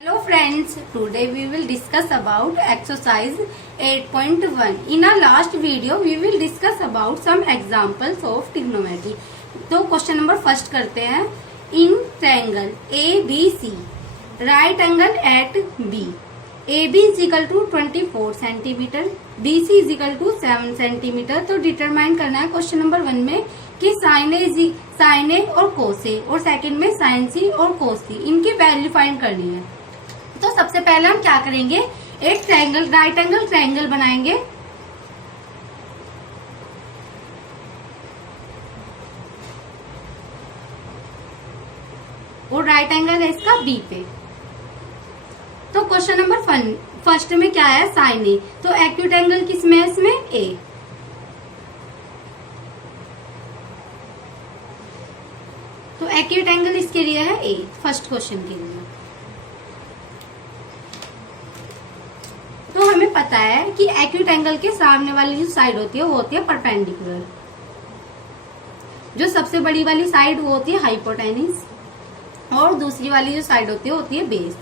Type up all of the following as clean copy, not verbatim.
Hello friends, today we will discuss about exercise 8.1. In our last video, we will discuss about some examples of trigonometry. तो question number first करते हैं. In triangle ABC, right angle at B. AB is equal to 24 centimetre, BC is equal to 7 centimetre. तो determine करना है question number 1 में कि sine ए और कोस A, और सेकंड में साइन सी और कोस सी, इनकी वैल्यू फाइंड करनी है. तो सबसे पहले हम क्या करेंगे, एक ट्रायंगल राइट एंगल ट्रायंगल बनाएंगे. और राइट एंगल है इसका बी पे. तो क्वेश्चन नंबर फर्स्ट में क्या है, साइन ए. तो एक्यूट एंगल किसमें है, इसमें ए. तो एक्यूट एंगल इसके लिए है ए, फर्स्ट क्वेश्चन के लिए. तो हमें पता है कि एक्यूट एंगल के सामने वाली जो साइड होती है वो होती है परपेंडिकुलर. जो सबसे बड़ी वाली साइड वो होती है हाइपोटेनिस, और दूसरी वाली जो साइड होती है वो होती है बेस.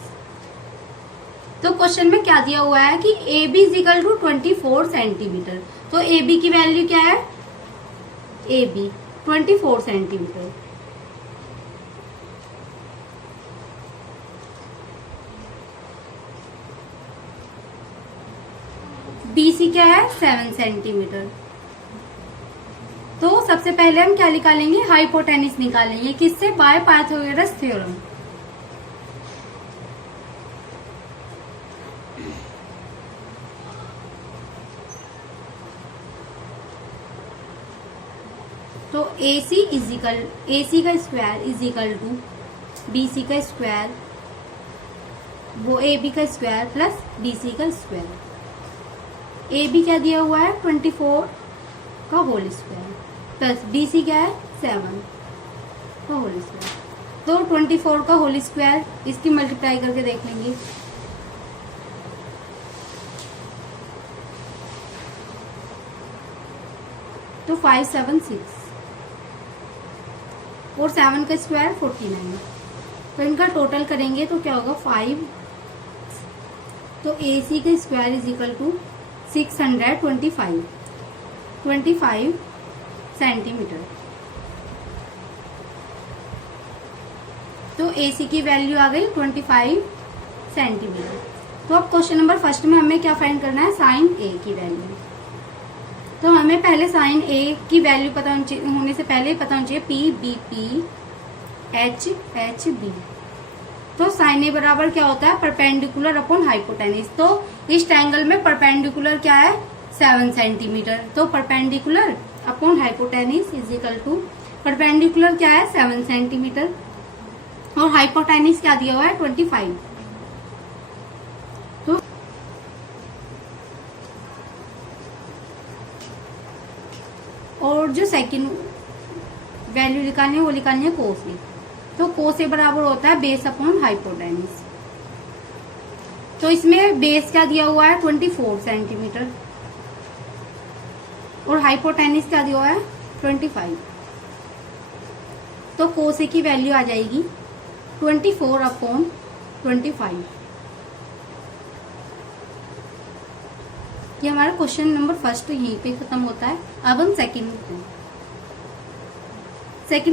तो क्वेश्चन में क्या दिया हुआ है कि A B is equal to 24 centimetre. तो ए बी की वैल्यू क्या है, ए बी 24 सेंटीमीटर. BC क्या है, 7 सेंटीमीटर. तो सबसे पहले हम क्या निकालेंगे, हाइपोटेनिस निकालेंगे. किससे, बाय पाइथागोरस थ्योरम. तो AC का square is equal to BC का स्क्वायर, वो AB का स्क्वायर प्लस BC का स्क्वायर. ए बी क्या दिया हुआ है, 24 का होल स्क्वायर, प्लस BC क्या है, 7 का होल स्क्वायर. तो 24 का होल स्क्वायर, इसकी मल्टीप्लाई करके देख लेंगे. तो 5 7 6, और 7 का स्क्वायर 49. तो इनका टोटल करेंगे तो क्या होगा, 5. तो AC का square is equal to 625 centimetre. तो AC की वैल्यू आ गई 25 सेंटीमीटर. तो अब क्वेश्चन नंबर फर्स्ट में हमें क्या फाइंड करना है, साइन A की वैल्यू. तो हमें पहले साइन A की वैल्यू पता होने से पहले पता होना चाहिए PBP HHB. तो साइन ए बराबर क्या होता है, परपेंडिकुलर अपॉन हाइपोटेनिस. तो इस ट्रायंगल में परपेंडिकुलर क्या है, 7 सेंटीमीटर. तो perpendicular upon hypotenuse is equal to, perpendicular क्या है, 7 सेंटीमीटर, और हाइपोटेनिस क्या दिया हुआ है, 25. तो और जो सेकंड वैल्यू निकालनी है वो निकालनी है कोस ए. तो कोस ए बराबर होता है बेस अपॉन हाइपोटेनिस. तो इसमें बेस क्या दिया हुआ है, 24 सेंटीमीटर, और हाइपोटेनिस क्या दिया हुआ है, 25. तो कोस ए की वैल्यू आ जाएगी 24 अपॉन 25. ये हमारा क्वेश्चन नंबर फर्स्ट यहीं पे खत्म होता है. अब हम सेकंड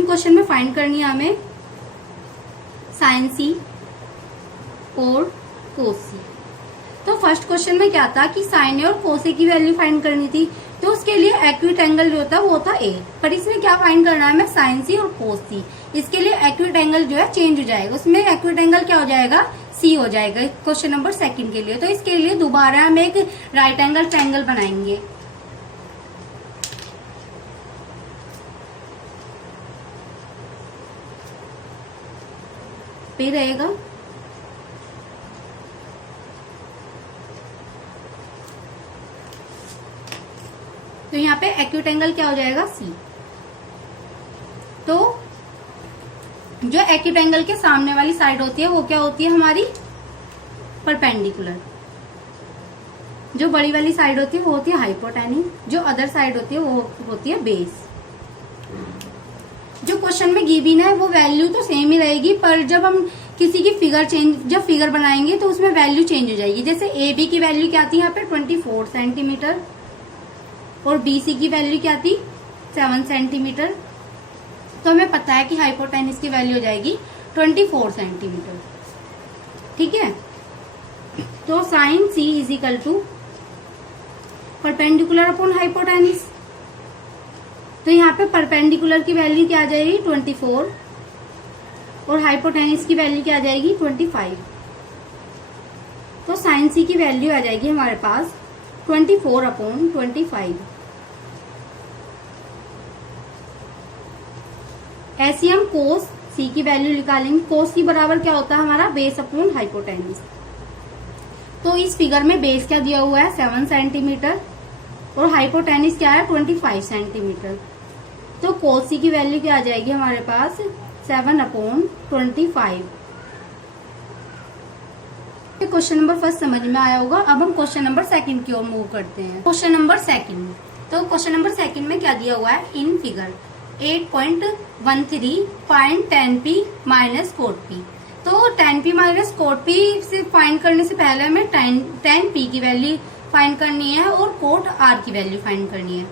क्वेश्चन में फाइंड करनी है हमें साइन सी और कोस सी. तो फर्स्ट क्वेश्चन में क्या था कि साइन ए और कोस ए की वैल्यू फाइंड करनी थी. तो उसके लिए एक्यूट एंगल जो होता है वो होता है ए. पर इसमें क्या फाइंड करना है हमें, साइन सी और कोस सी. इसके लिए एक्यूट एंगल जो है चेंज हो जाएगा, उसमें एक्यूट एंगल क्या हो जाएगा, सी हो जाएगा क्वेश्चन नंबर सेकंड के लिए. तो इसके लिए दोबारा हम एक राइट एंगल ट्रायंगल बनाएंगे. पे रहेगा तो यहाँ पे एक्यूट एंगल क्या हो जाएगा, सी. तो जो एक्यूट एंगल के सामने वाली साइड होती है वो क्या होती है, हमारी परपेंडिकुलर. जो बड़ी वाली साइड होती है वो होती है हाइपोटेनिस, जो अदर साइड होती है वो होती है बेस. जो क्वेश्चन में गिवन है वो वैल्यू तो सेम ही रहेगी, पर जब हम किसी की फिगर चेंज, जब फिगर बनाएंगे तो उसमें वैल्यू चेंज हो जाएगी। जैसे ए बी की वैल्यू क्या थी यहाँ पे 24 सेंटीमीटर और बी सी की वैल्यू क्या थी 7 सेंटीमीटर। तो हमें पता है कि हाइपोटेनिस की वैल्यू हो जाएगी 24 सेंटीमीटर। ठीक है, तो sine C is equal to perpendicular upon hypotenuse. तो यहाँ पे परपेंडिकुलर की वैल्यू क्या आ जाएगी 24 और हाइपोटेनिस की वैल्यू क्या आ जाएगी 25। तो साइन सी की वैल्यू आ जाएगी हमारे पास 24 अपॉन 25। ऐसे हम कोस सी की वैल्यू निकालेंगे। कोस सी बराबर क्या होता है हमारा बेस अपॉन हाइपोटेनिस। तो इस फिगर में बेस क्या दिया हुआ है 7 सेंटीमीटर और हाइपोटेनिस क्या है 25 सेंटीमीटर। तो कोस सी की वैल्यू क्या आ जाएगी हमारे पास 7 अपॉन 25। क्वेश्चन नंबर फर्स्ट समझ में आया होगा। अब हम क्वेश्चन नंबर सेकंड की ओर मूव करते हैं। क्वेश्चन नंबर सेकंड, तो क्वेश्चन नंबर सेकंड में क्या दिया हुआ है in figure 8.13 find 10p minus cot p। तो 10p माइनस कोट p से फाइंड करने से पहले हमें 10p की वैल्यू फाइंड करनी है और कोट r की वैल्यू फाइंड करनी है।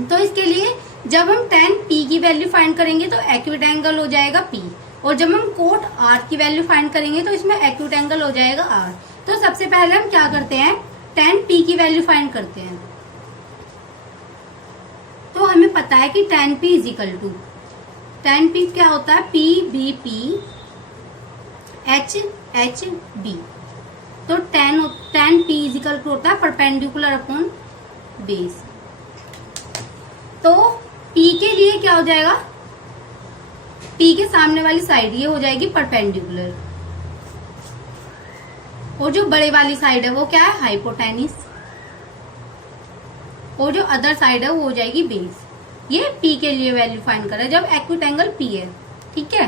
तो इसके लिए जब हम 10p की वैल्यू फाइंड करेंगे तो एक्यूट एंगल हो जाएगा p, और जब हम कोट r की वैल्यू फाइंड करेंगे तो इसमें एक्यूट एंगल हो जाएगा r। तो सबसे पहले हम क्या करते हैं 10p की वैल्यू फाइंड करते हैं। तो हमें पता है कि 10p is equal to 10p क्या होता है p b p h h b। तो 10p इज इक्वल टू होता है परपेंडिकुलर अपॉन बेस। तो p के लिए क्या हो जाएगा p के सामने वाली साइड ये हो जाएगी परपेंडिकुलर, और जो बड़े वाली साइड है वो क्या है हाइपोटेनिस, और जो अदर साइड है वो हो जाएगी बेस। ये p के लिए वैल्यू फाइंड कर रहा है जब एक्यूट एंगल p है। ठीक है,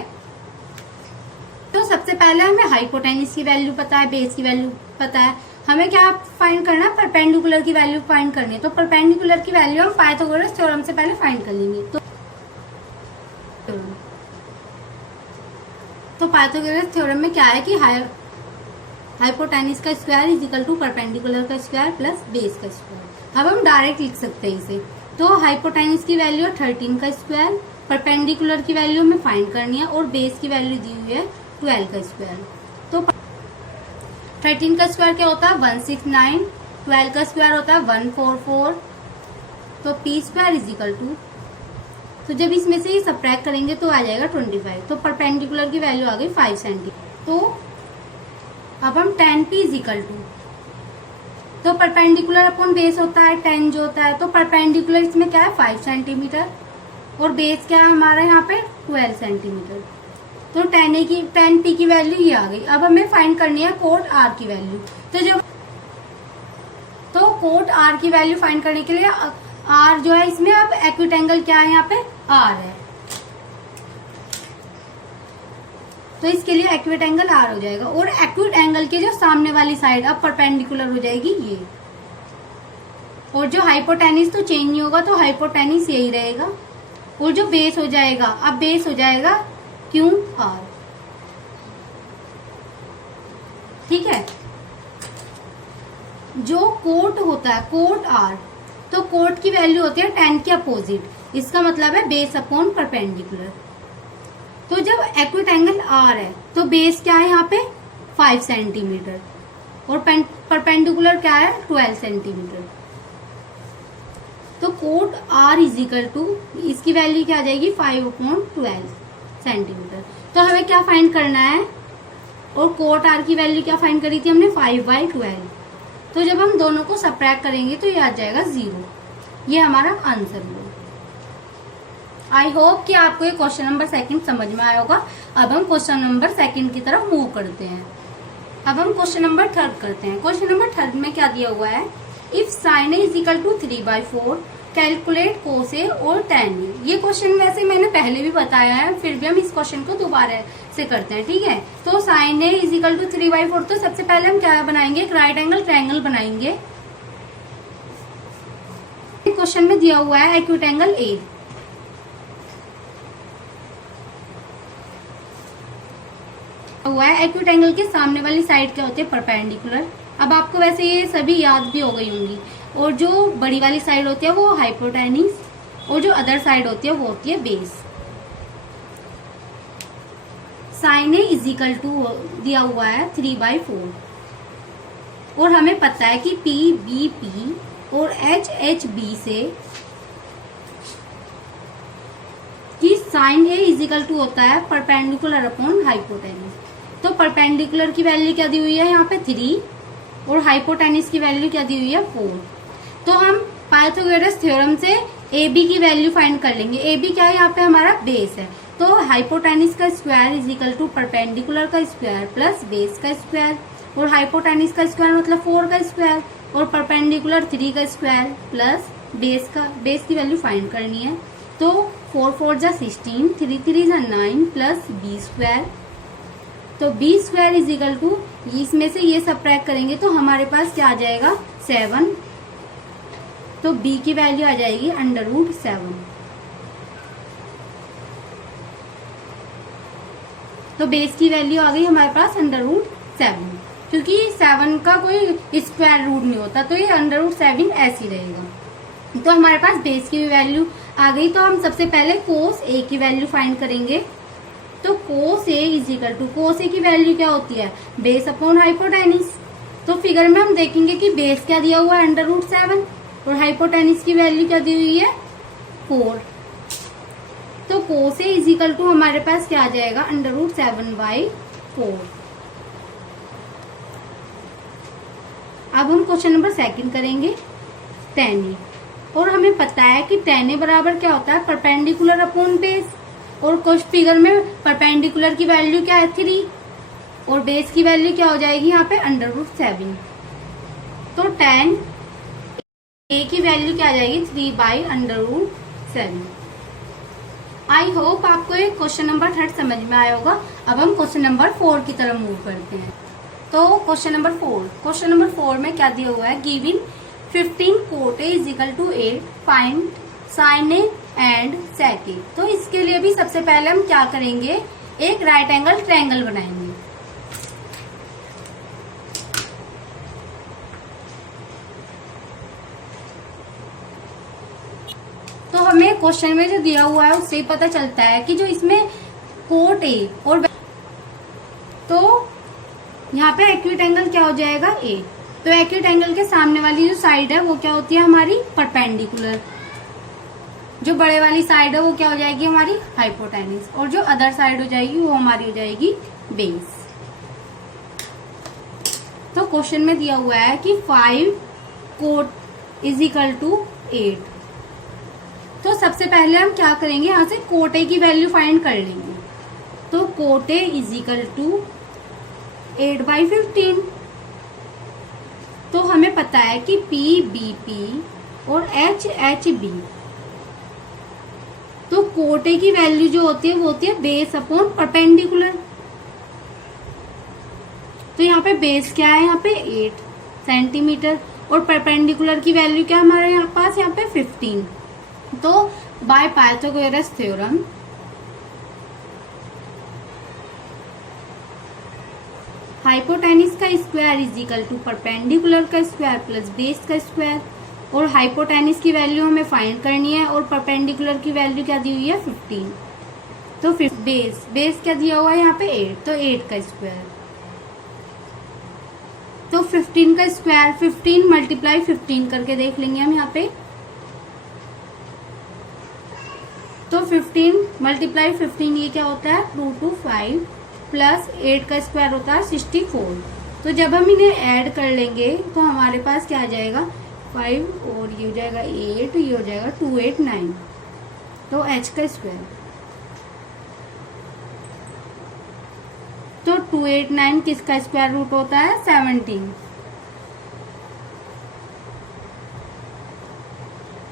तो सबसे पहले हमें हाइपोटेनिस की वैल्यू पता है, बेस की वैल्यू पता है, हमें क्या फाइंड करना है परपेंडिकुलर की वैल्यू फाइंड करनी है। तो परपेंडिकुलर की वैल्यू हम पाइथागोरस थ्योरम से पहले फाइंड कर लेंगे। तो पाइथागोरस थ्योरम में क्या है कि हाइपोटेनिस का square is equal to perpendicular का स्क्वायर प्लस बेस का स्क्वायर। अब हम डायरेक्ट लिख सकते हैं इसे। तो हाइपोटेनिस की वैल्यू है 13 का स्क्वायर, परपेंडिकुलर की वैल्यू हमें फाइंड करनी है और बेस की वैल्यू दी हुई है 12 का स्क्वायर। तो 13 का स्क्वायर क्या होता है 169, 12 का स्क्वायर होता है 144। तो p square is equal to, तो जब इसमें से सब्ट्रैक्ट करेंगे तो आ जाएगा 25। तो परपेंडिकुलर की वैल्यू आ गई 5 सेंटीमीटर। तो अब हम 10p इज इक्वल टू, तो परपेंडिकुलर अपॉन बेस होता है 10 जो होता है, तो परपेंडिकुलर इसमें क्या है 5 सेंटीमीटर और बेस क्या है हमारा यहाँ पे 12 सेंटीमीटर। तो 10p की वैल्यू ये आ गई। अब हमें फाइंड करनी है कोट r की वैल्यू। तो कोट r की वैल्यू फाइंड करने के लिए r जो है इसमें अब एक्यूट एंगल क्या है यहाँ पे r है, तो इसके लिए एक्यूट एंगल r हो जाएगा। और एक्यूट एंगल के जो सामने वाली साइड अब परपेंडिकुलर हो जाएगी ये, और जो हाइपोटेनिस तो चेंज नहीं होगा, तो हाइपोटेनिस यही रहेगा। और जो बेस हो जाएगा, अब बेस हो जाएगा क्यू r। ठीक है, जो कोट होता है कोट r, तो कोट की वैल्यू होती है 10 के अपोजिट, इसका मतलब है बेस अपॉन परपेंडिकुलर। तो जब एक्यूट एंगल r है तो बेस क्या है यहाँ पे 5 सेंटीमीटर और परपेंडिकुलर क्या है 12 सेंटीमीटर। तो cot r is equal to, इसकी वैल्यू क्या आ जाएगी 5/12 सेंटीमीटर। तो हमें क्या फाइंड करना है, और कोट r की वैल्यू क्या फाइंड करी थी हमने 5/12। तो जब हम दोनों को सब्ट्रैक्ट करेंगे तो ये आ जाएगा 0। ये हमारा आंसर होगा। आई होप कि आपको ये क्वेश्चन नंबर सेकंड समझ में आया होगा। अब हम क्वेश्चन नंबर सेकंड की तरफ मूव करते हैं। अब हम क्वेश्चन नंबर थर्ड करते हैं। क्वेश्चन नंबर थर्ड में क्या दिया हुआ है, if sine A is equal to 3/4 calculate cos A और tan ए। ये क्वेश्चन वैसे मैंने पहले भी बताया है, फिर भी हम इस क्वेश्चन को दोबारा से करते हैं। ठीक है, तो sine A is equal to 3/4, तो सबसे पहले हम क्या बनाएंगे, एक राइट एंगल ट्रायंगल बनाएंगे। क्वेश्चन में दिया हुआ है एक्यूट एंगल ए, हुआ है एक्यूट एंगल के सामने वाली साइड क्या होती है, परपेंडिकुलर। अब आपको वैसे ये सभी याद भी हो गई होंगी। और जो बड़ी वाली साइड होती है वो हाइपोटेनिस, और जो अदर साइड होती है वो होती है base. Sine A is equal to दिया हुआ है 3/4, और हमें पता है कि पी बी पी और एच एच बी से कि sine A is equal to होता है परपेंडिकुलर अपॉन हाइपोटेनिस। तो परपेंडिकुलर की वैल्यू क्या दी हुई है यहाँ पे 3, और हाइपोटेनिस की वैल्यू क्या दी हुई है 4। तो हम पाइथागोरस थ्योरम से ए बी की वैल्यू फाइंड कर लेंगे। ए बी क्या है, यहाँ पे हमारा बेस है। तो हाइपोटेनिस का square is equal to perpendicular का स्क्वायर प्लस बेस का स्क्वायर, और हाइपोटेनिस का स्क्वायर मतलब 4 का स्क्वायर, और परपेंडिकुलर 3 का स्क्वायर प्लस बेस की वैल्यू फाइंड करनी है। तो 4 4 जा 16, 3 3 जा 9 प्लस बी स्क्वायर। तो B square is equal to, इसमें से ये सबट्रैक्ट करेंगे तो हमारे पास क्या आ जाएगा 7। तो बी की वैल्यू आ जाएगी √7। तो बेस की वैल्यू आ गई हमारे पास √7, क्योंकि 7 का कोई स्क्वायर रूट नहीं होता, तो ये √7 ऐसे ही रहेगा। तो हमारे पास बेस की भी वैल्यू आ गई। तो हम सबसे पहले कोस ए की वैल्यू फाइंड करेंगे। तो कोस ए इज इक्वल टू, कोस ए की वैल्यू क्या होती है, बेस अपॉन हाइपोटेनिस। तो फिगर में हम देखेंगे कि बेस क्या दिया हुआ है √7, और हाइपोटेनिस की वैल्यू क्या दी हुई है 4। तो कोस ए इज इक्वल टू हमारे पास क्या आ जाएगा √7/4। अब हम क्वेश्चन नंबर 2 करेंगे, tan ए। और हमें पता है कि tan ए बराबर क्या होता है, परपेंडिकुलर अपॉन बेस। और कुछ फिगर में परपेंडिकुलर की वैल्यू क्या है 3, और बेस की वैल्यू क्या हो जाएगी यहाँ पे √7। तो tan ए की वैल्यू क्या आ जाएगी 3/√7। आई होप आपको ये क्वेश्चन नंबर 3 समझ में आया होगा। अब हम क्वेश्चन नंबर 4 की तरफ मूव करते हैं। तो क्वेश्चन नंबर 4 में क्या दिया हुआ है, given 15 cot A is equal to 8, find sin A and sec A। तो इसके लिए भी सबसे पहले हम क्या करेंगे, एक राइट एंगल ट्रायंगल बनाएंगे। तो हमें क्वेश्चन में जो दिया हुआ है उससे पता चलता है कि जो इसमें कोट ए और, तो यहाँ पे एक्यूट एंगल क्या हो जाएगा ए। तो एक्यूट एंगल के सामने वाली जो साइड है वो क्या होती है हमारी परपेंडिकुलर, जो बड़े वाली साइड है वो क्या हो जाएगी हमारी हाइपोटेनिस, और जो अदर साइड हो जाएगी वो हमारी हो जाएगी बेस। तो क्वेश्चन में दिया हुआ है कि 5 cot इज इक्वल टू 8। तो सबसे पहले हम क्या करेंगे, यहाँ से कोट ए की वैल्यू फाइंड कर लेंगे। तो cot A is equal to 8/15। तो हमें पता है कि पी बी पी और एच एच बी, तो कोट ए की वैल्यू जो होती है वो होती है बेस अपॉन परपेंडिकुलर। तो यहाँ पे बेस क्या है, यहाँ पे 8 सेंटीमीटर, और परपेंडिकुलर की वैल्यू क्या है हमारे यहाँ पास, यहाँ पे 15। तो बाय पाइथागोरस थ्योरम हाइपोटेनिस का square is equal to perpendicular का स्क्वायर प्लस बेस का स्क्वायर। और हाइपोटेनिस की वैल्यू हमें फाइंड करनी है, और परपेंडिकुलर की वैल्यू क्या दी हुई है 15। तो बेस क्या दिया हुआ है यहाँ पे 8, तो 8 का स्क्वायर। तो 15 का स्क्वायर 15 × 15 करके देख लेंगे हम यहाँ पे। तो 15 × 15 ये क्या होता है 225 प्लस 8 का स्क्वायर होता है 64। तो जब हम इन्हें ऐड कर लेंगे तो हमारे पास क्या आ जाएगा 5, और ये हो जाएगा 8, ये हो जाएगा 289। तो h का स्क्वायर, तो 289 किसका स्क्वायर रूट होता है 17।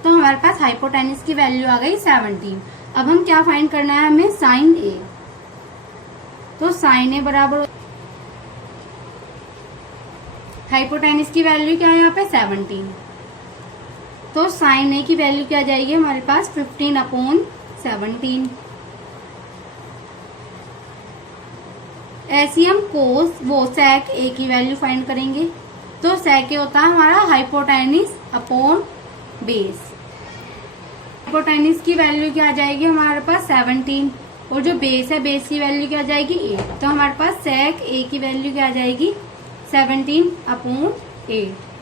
तो हमारे पास हाइपोटेनिस की वैल्यू आ गई 17। अब हम क्या फाइंड करना है हमें, साइन ए। तो साइन ए बराबर, हाइपोटेनिस की वैल्यू क्या है यहाँ पे 17। तो साइन ए की वैल्यू क्या जाएगी हमारे पास 15/17। ऐसे ही हम कोस वो sec A की वैल्यू फाइंड करेंगे। तो sec A होता है हमारा हाइपोटेनिस अपॉन बेस। हाइपोटेनिस की वैल्यू क्या आ जाएगी हमारे पास 17 और जो बेस है बेस की वैल्यू क्या आ जाएगी 8। तो हमारे पास sec A की वैल्यू क्या आ जाएगी 17 अपॉन 8।